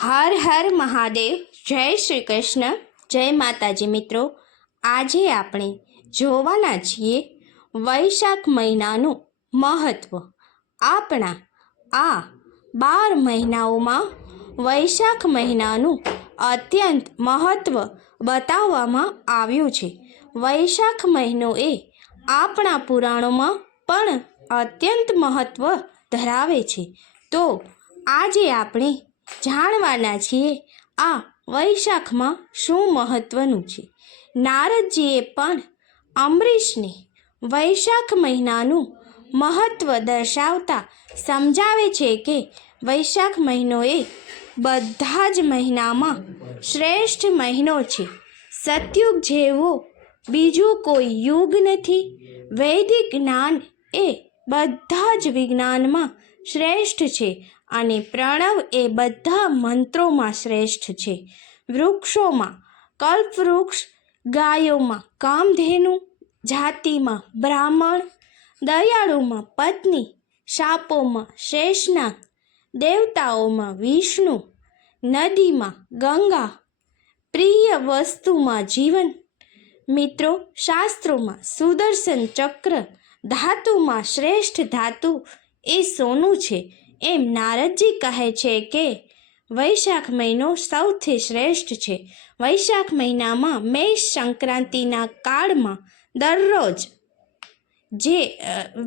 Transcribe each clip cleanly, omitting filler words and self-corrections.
હર હર મહાદેવ. જય શ્રી કૃષ્ણ. જય માતાજી. મિત્રો, આજે આપણે જોવાના છીએ વૈશાખ મહિનાનું મહત્ત્વ. આપણા આ 12 મહિનાઓમાં વૈશાખ મહિનાનું અત્યંત મહત્ત્વ બતાવવામાં આવ્યું છે. વૈશાખ મહિનો એ આપણા પુરાણોમાં પણ અત્યંત મહત્ત્વ ધરાવે છે. તો આજે આપણે જાણવાના છીએ આ વૈશાખમાં શું મહત્વનું છે. નારદજીએ પણ અંબરીશને વૈશાખ મહિનાનું મહત્ત્વ દર્શાવતા સમજાવે છે કે વૈશાખ મહિનો એ બધા જ મહિનામાં શ્રેષ્ઠ મહિનો છે. સતયુગ જેવો બીજો કોઈ યુગ નથી. વૈદિક જ્ઞાન એ બધા જ વિજ્ઞાનમાં શ્રેષ્ઠ છે અને પ્રણવ એ બધા મંત્રોમાં શ્રેષ્ઠ છે. વૃક્ષોમાં કલ્પવૃક્ષ, ગાયોમાં કામધેનુ, જાતિમાં બ્રાહ્મણ, દયાળુમાં પત્ની, સાપોમાં શેષનાગ, દેવતાઓમાં વિષ્ણુ, નદીમાં ગંગા, પ્રિય વસ્તુમાં જીવન. મિત્રો, શાસ્ત્રોમાં સુદર્શન ચક્ર, ધાતુમાં શ્રેષ્ઠ ધાતુ એ સોનું છે. એમ નારદજી કહે છે કે વૈશાખ મહિનો સૌથી શ્રેષ્ઠ છે. વૈશાખ મહિનામાં મેષ સંક્રાંતિના કાળમાં દરરોજ જે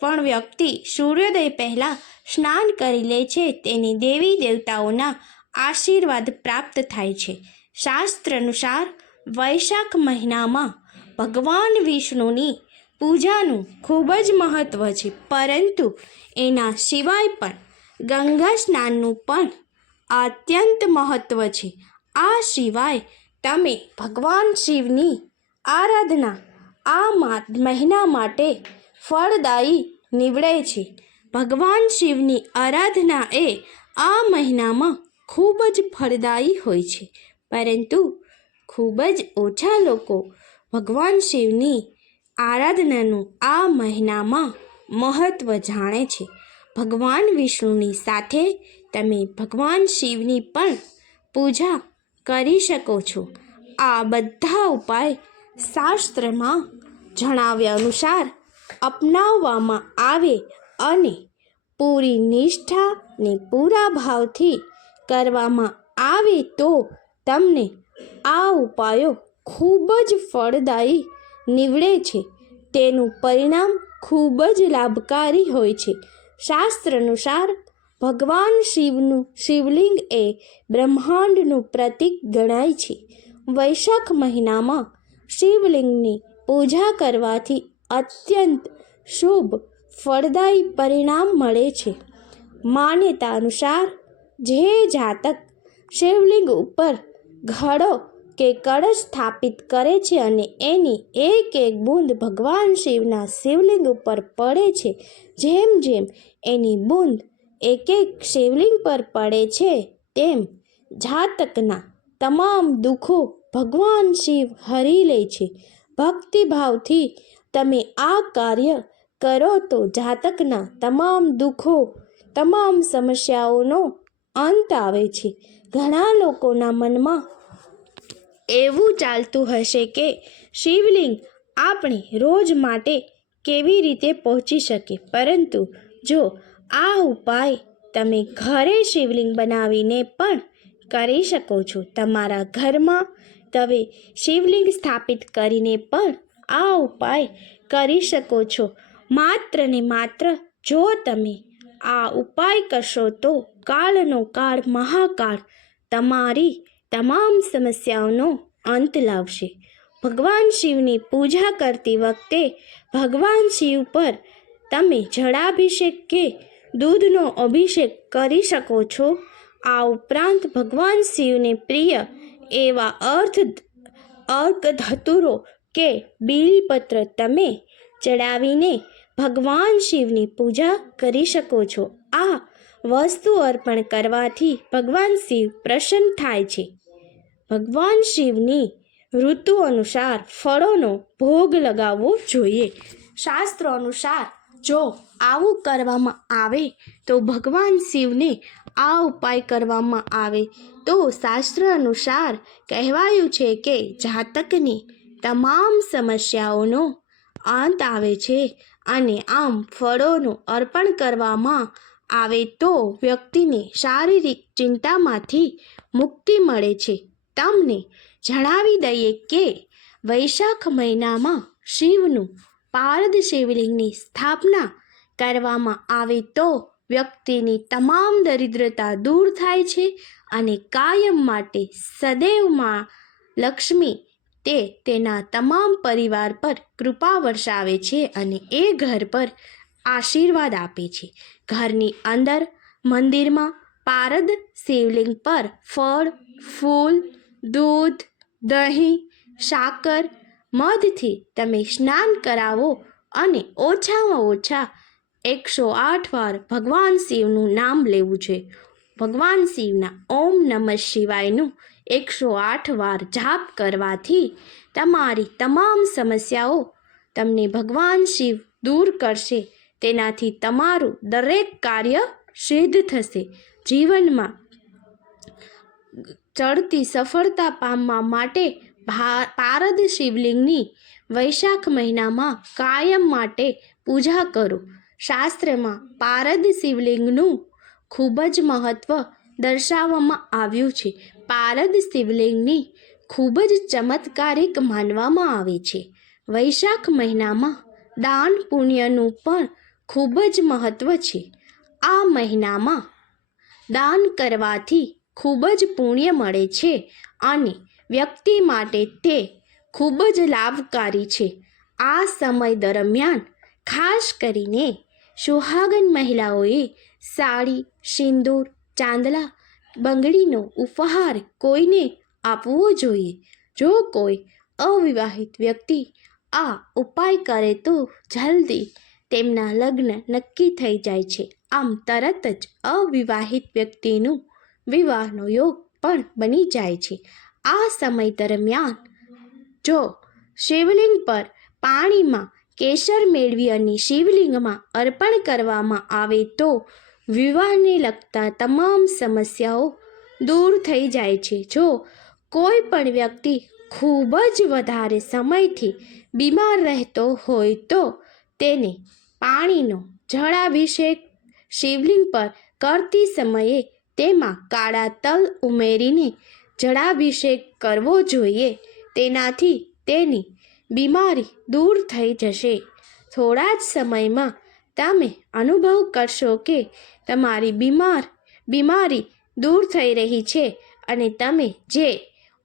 પણ વ્યક્તિ સૂર્યોદય પહેલાં સ્નાન કરી લે છે તેની દેવી દેવતાઓના આશીર્વાદ પ્રાપ્ત થાય છે. શાસ્ત્ર અનુસાર વૈશાખ મહિનામાં ભગવાન વિષ્ણુની પૂજાનું ખૂબ જ મહત્ત્વ છે, પરંતુ એના સિવાય પણ ગંગા સ્નાનનું પણ અત્યંત મહત્ત્વ છે. આ સિવાય તમે ભગવાન શિવની આરાધના આ મહિના માટે ફળદાયી નીવડે છે. ભગવાન શિવની આરાધના એ આ મહિનામાં ખૂબ જ ફળદાયી હોય છે, પરંતુ ખૂબ જ ઓછા લોકો ભગવાન શિવની આરાધનાનું આ મહિનામાં મહત્ત્વ જાણે છે. ભગવાન વિષ્ણુની સાથે તમે ભગવાન શિવની પણ પૂજા કરી શકો છો. આ બધા ઉપાય શાસ્ત્રમાં જણાવ્યા અનુસાર અપનાવવામાં આવે અને પૂરી નિષ્ઠા ને પૂરા ભાવથી કરવામાં આવે તો તમને આ ઉપાયો ખૂબ જ ફળદાયી નીવડે છે. તેનું પરિણામ ખૂબ જ લાભકારી હોય છે. શાસ્ત્ર અનુસાર ભગવાન શિવનું શિવલિંગ એ બ્રહ્માંડનું પ્રતીક ગણાય છે. વૈશાખ મહિનામાં શિવલિંગની પૂજા કરવાથી અત્યંત શુભ ફળદાયી પરિણામ મળે છે. માન્યતા અનુસાર જે જાતક શિવલિંગ ઉપર ઘડો કે કળશ સ્થાપિત કરે છે અને એની એક એક બૂંદ ભગવાન શિવના શિવલિંગ ઉપર પડે છે, જેમ જેમ એની બૂંદ એક એક શિવલિંગ પર પડે છે તેમ જાતકના તમામ દુઃખો ભગવાન શિવ હરી લે છે. ભક્તિભાવથી તમે આ કાર્ય કરો તો જાતકના તમામ દુઃખો, તમામ સમસ્યાઓનો અંત આવે છે. ઘણા લોકોના મનમાં એવું ચાલતું હશે કે શિવલિંગ આપણે રોજ માટે કેવી રીતે પહોંચી શકે, પરંતુ જો આ ઉપાય તમે ઘરે શિવલિંગ બનાવીને પણ કરી શકો છો. તમારા ઘરમાં તમે શિવલિંગ સ્થાપિત કરીને પણ આ ઉપાય કરી શકો છો. માત્ર ને માત્ર જો તમે આ ઉપાય કરશો તો કાળનો કાળ મહાકાળ તમારી તમામ સમસ્યાઓનો અંત લાવશે. ભગવાન શિવની પૂજા કરતી વખતે ભગવાન શિવ પર તમે જળાભિષેક કે દૂધનો અભિષેક કરી શકો છો. આ ઉપરાંત ભગવાન શિવને પ્રિય એવા અર્ક ધતુરો કે બીલીપત્ર તમે ચડાવીને ભગવાન શિવની પૂજા કરી શકો છો. આ વસ્તુ અર્પણ કરવાથી ભગવાન શિવ પ્રસન્ન થાય છે. ભગવાન શિવની ઋતુ અનુસાર ફળોનો ભોગ લગાવવો જોઈએ. શાસ્ત્રો અનુસાર જો આવું કરવામાં આવે તો ભગવાન શિવને આ ઉપાય કરવામાં આવે તો શાસ્ત્ર અનુસાર કહેવાયું છે કે જાતકની તમામ સમસ્યાઓનો અંત આવે છે અને આમ ફળોનું અર્પણ કરવામાં આવે તો વ્યક્તિને શારીરિક ચિંતામાંથી મુક્તિ મળે છે. તમને જણાવી દઈએ કે વૈશાખ મહિનામાં શિવનું પારદ શિવલિંગની સ્થાપના કરવામાં આવે તો વ્યક્તિની તમામ દરિદ્રતા દૂર થાય છે અને કાયમ માટે સદૈવ માં લક્ષ્મી તેના તમામ પરિવાર પર કૃપા વરસાવે છે અને એ ઘર પર આશીર્વાદ આપે છે. ઘરની અંદર મંદિરમાં પારદ શિવલિંગ પર ફળ, ફૂલ, દૂધ, દહીં, સાકર, મધથી તમે સ્નાન કરાવો અને ઓછામાં ઓછા 108 વાર ભગવાન શિવનું નામ લેવું છે. ભગવાન શિવના ઓમ નમઃ શિવાયનું 108 વાર જાપ કરવાથી તમારી તમામ સમસ્યાઓ તમને ભગવાન શિવ દૂર કરશે. તેનાથી તમારું દરેક કાર્ય સિદ્ધ થશે. જીવનમાં ચડતી સફળતા પામવા માટે પારદ શિવલિંગની વૈશાખ મહિનામાં કાયમ માટે પૂજા કરો. શાસ્ત્રમાં પારદ શિવલિંગનું ખૂબ જ મહત્ત્વ દર્શાવવામાં આવ્યું છે. પારદ શિવલિંગની ખૂબ જ ચમત્કારિક માનવામાં આવે છે. વૈશાખ મહિનામાં દાન પુણ્યનું પણ ખૂબ જ મહત્ત્વ છે. આ મહિનામાં દાન કરવાથી ખૂબ જ પુણ્ય મળે છે અને વ્યક્તિ માટે તે ખૂબ જ લાભકારી છે. આ સમય દરમિયાન ખાસ કરીને સુહાગન મહિલાઓએ સાડી, સિંદૂર, ચાંદલા, બંગડીનો ઉપહાર કોઈને આપવો જોઈએ. જો કોઈ અવિવાહિત વ્યક્તિ આ ઉપાય કરે તો જલ્દી તેમના લગ્ન નક્કી થઈ જાય છે. આમ તરત જ અવિવાહિત વ્યક્તિનું વિવાહનો યોગ પણ બની જાય છે. આ સમય દરમિયાન જો શિવલિંગ પર પાણીમાં કેસર મેળવી અને શિવલિંગમાં અર્પણ કરવામાં આવે તો વિવાહને લગતા તમામ સમસ્યાઓ દૂર થઈ જાય છે. જો કોઈ પણ વ્યક્તિ ખૂબ જ વધારે સમયથી બીમાર રહેતો હોય તો તેને પાણીનો જળાભિષેક શિવલિંગ પર કરતી સમયે તેમાં કાળા તલ ઉમેરીને જળાભિષેક કરવો જોઈએ. તેનાથી તેની બીમારી દૂર થઈ જશે. થોડા જ સમયમાં તમે અનુભવ કરશો કે તમારી બીમારી દૂર થઈ રહી છે અને તમે જે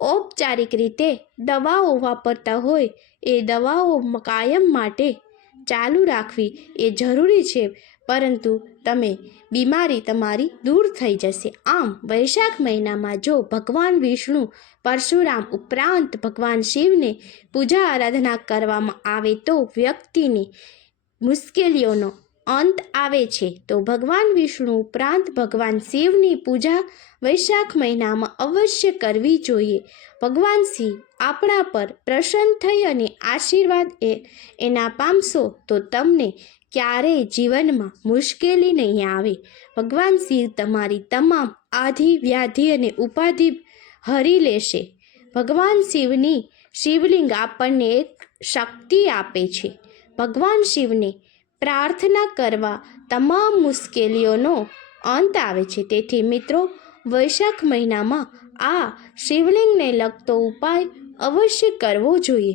ઔપચારિક રીતે દવાઓ વાપરતા હોય એ દવાઓ કાયમ માટે ચાલુ રાખવી એ જરૂરી છે, પરંતુ બીમારી તમારી દૂર થઈ જશે. આમ વૈશાખ મહિનામાં જો ભગવાન વિષ્ણુ, પરશુરામ ઉપરાંત ભગવાન શિવને પૂજા આરાધના કરવામાં આવે તો વ્યક્તિની મુશ્કેલીઓનો અંત આવે છે. તો ભગવાન વિષ્ણુ ઉપરાંત ભગવાન શિવની પૂજા વૈશાખ મહિનામાં અવશ્ય કરવી જોઈએ. ભગવાન શિવ આપણા પર પ્રસન્ન થઈ અને આશીર્વાદ એના પામશો તો તમને ક્યારેય જીવનમાં મુશ્કેલી નહીં આવે. ભગવાન શિવ તમારી તમામ આધિ, વ્યાધિ અને ઉપાધિ હરી લેશે. ભગવાન શિવલિંગ આપણને એક શક્તિ આપે છે. ભગવાન શિવને પ્રાર્થના કરવા તમામ મુશ્કેલીઓનો અંત આવે છે. તેથી મિત્રો, વૈશાખ મહિનામાં આ શિવલિંગને લગતો ઉપાય અવશ્ય કરવો જોઈએ.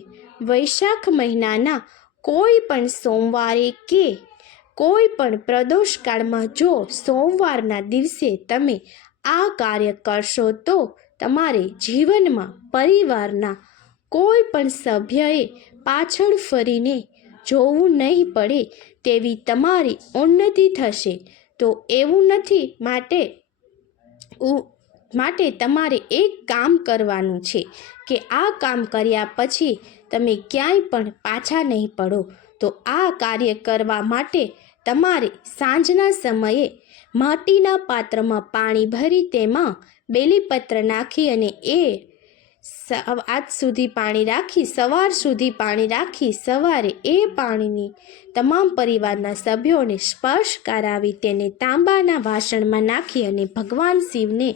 વૈશાખ મહિનાના કોઈ પણ સોમવારે કે કોઈ પણ પ્રદોષકાળમાં જો સોમવારના દિવસે તમે આ કાર્ય કરશો તો તમારે જીવનમાં પરિવારના કોઈ પણ સભ્યએ પાછળ ફરીને જોવું નહીં પડે તેવી તમારી ઉન્નતિ થશે. તો એવું નથી, માટે તમારે એક કામ કરવાનું છે કે આ કામ કર્યા પછી તમે ક્યાંય પણ પાછા નહીં પડો. તો આ કાર્ય કરવા માટે તમારે સાંજના સમયે માટીના પાત્રમાં પાણી ભરી તેમાં બેલીપત્ર નાખી અને આજ સુધી પાણી રાખી, સવાર સુધી પાણી રાખી, સવારે એ પાણીની તમામ પરિવારના સભ્યોને સ્પર્શ કરાવી તેને તાંબાના વાસણમાં નાખી અને ભગવાન શિવને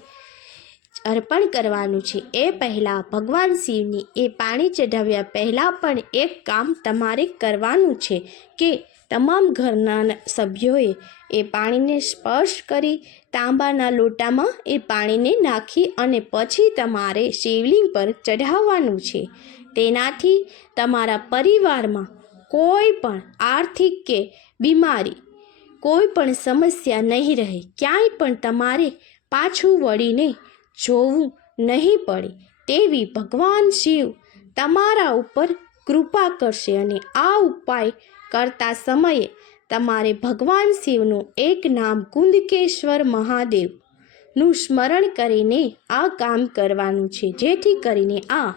અર્પણ કરવાનું છે. એ પહેલાં ભગવાન શિવની એ પાણી ચઢાવ્યા પહેલાં પણ એક કામ તમારે કરવાનું છે કે તમામ ઘરના સભ્યોએ એ પાણીને સ્પર્શ કરી તાંબાના લોટામાં એ પાણીને નાખી અને પછી તમારે શિવલિંગ પર ચઢાવવાનું છે. તેનાથી તમારા પરિવારમાં કોઈ પણ આર્થિક કે બીમારી, કોઈ પણ સમસ્યા નહીં રહે. ક્યાંય પણ તમારે પાછું વળીને જોવું નહીં પડે તેવી ભગવાન શિવ તમારા ઉપર કૃપા કરશે. અને આ ઉપાય કરતા સમયે તમારે ભગવાન શિવનું એક નામ કુંદકેશ્વર મહાદેવનું સ્મરણ કરીને આ કામ કરવાનું છે, જેથી કરીને આ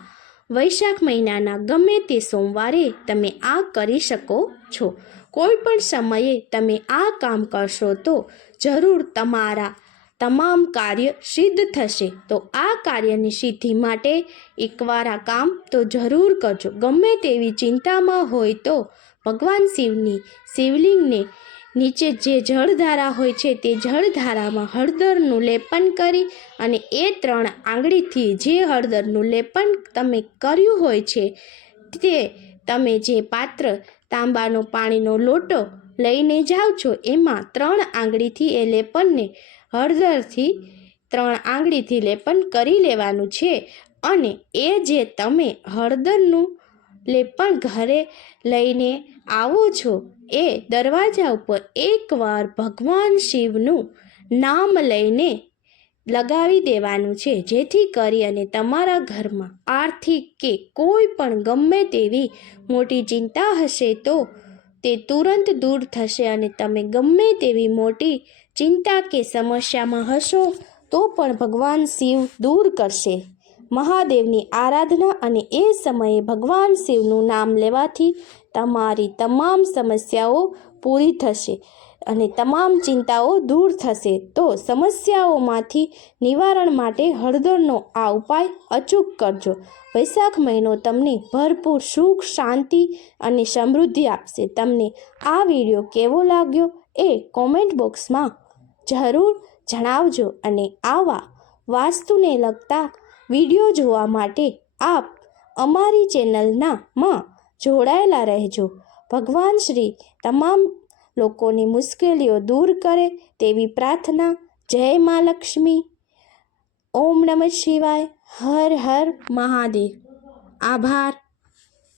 વૈશાખ મહિનાના ગમે તે સોમવારે તમે આ કરી શકો છો. કોઈ પણ સમયે તમે આ કામ કરશો તો જરૂર તમારા તમામ કાર્ય સિદ્ધ થશે. તો આ કાર્યની સિદ્ધિ માટે એકવાર આ કામ તો જરૂર કરજો. ગમે તેવી ચિંતામાં હોય તો ભગવાન શિવલિંગને નીચે જે જળધારા હોય છે તે જળધારામાં હળદરનું લેપન કરી અને એ 3 આંગળીથી જે હળદરનું લેપન તમે કર્યું હોય છે તે તમે જે પાત્ર તાંબાનો પાણીનો લોટો લઈને જાઓ છો એમાં 3 આંગળીથી એ લેપનને હળદરથી 3 આંગળીથી લેપન કરી લેવાનું છે. અને એ જે તમે હળદરનું લેપન ઘરે લઈને આવો છો એ દરવાજા ઉપર એકવાર ભગવાન શિવનું નામ લઈને લગાવી દેવાનું છે, જેથી કરી અને તમારા ઘરમાં આર્થિક કે કોઈ પણ ગમે તેવી મોટી ચિંતા હશે તો તે તુરંત દૂર થશે અને તમે ગમે તેવી મોટી ચિંતા કે સમસ્યામાં હશો તો પણ ભગવાન શિવ દૂર કરશે. મહાદેવની આરાધના અને એ સમયે ભગવાન શિવનું નામ લેવાથી તમારી તમામ સમસ્યાઓ પૂરી થશે અને તમામ ચિંતાઓ દૂર થશે. તો સમસ્યાઓમાંથી નિવારણ માટે હળદરનો આ ઉપાય અચૂક કરજો. વૈશાખ મહિનો તમને ભરપૂર સુખ, શાંતિ અને સમૃદ્ધિ આપશે. તમને આ વિડીયો કેવો લાગ્યો એ કોમેન્ટ બોક્સમાં જરૂર જણાવજો. અને આવા વાસ્તુને લગતા વિડીયો જોવા માટે આપ અમારી ચેનલમાં જોડાયેલા રહેજો. ભગવાન શ્રી તમામ લોકોની મુશ્કેલીઓ દૂર કરે તેવી પ્રાર્થના. જય મા લક્ષ્મી. ઓમ નમઃ શિવાય. હર હર મહાદેવ. આભાર.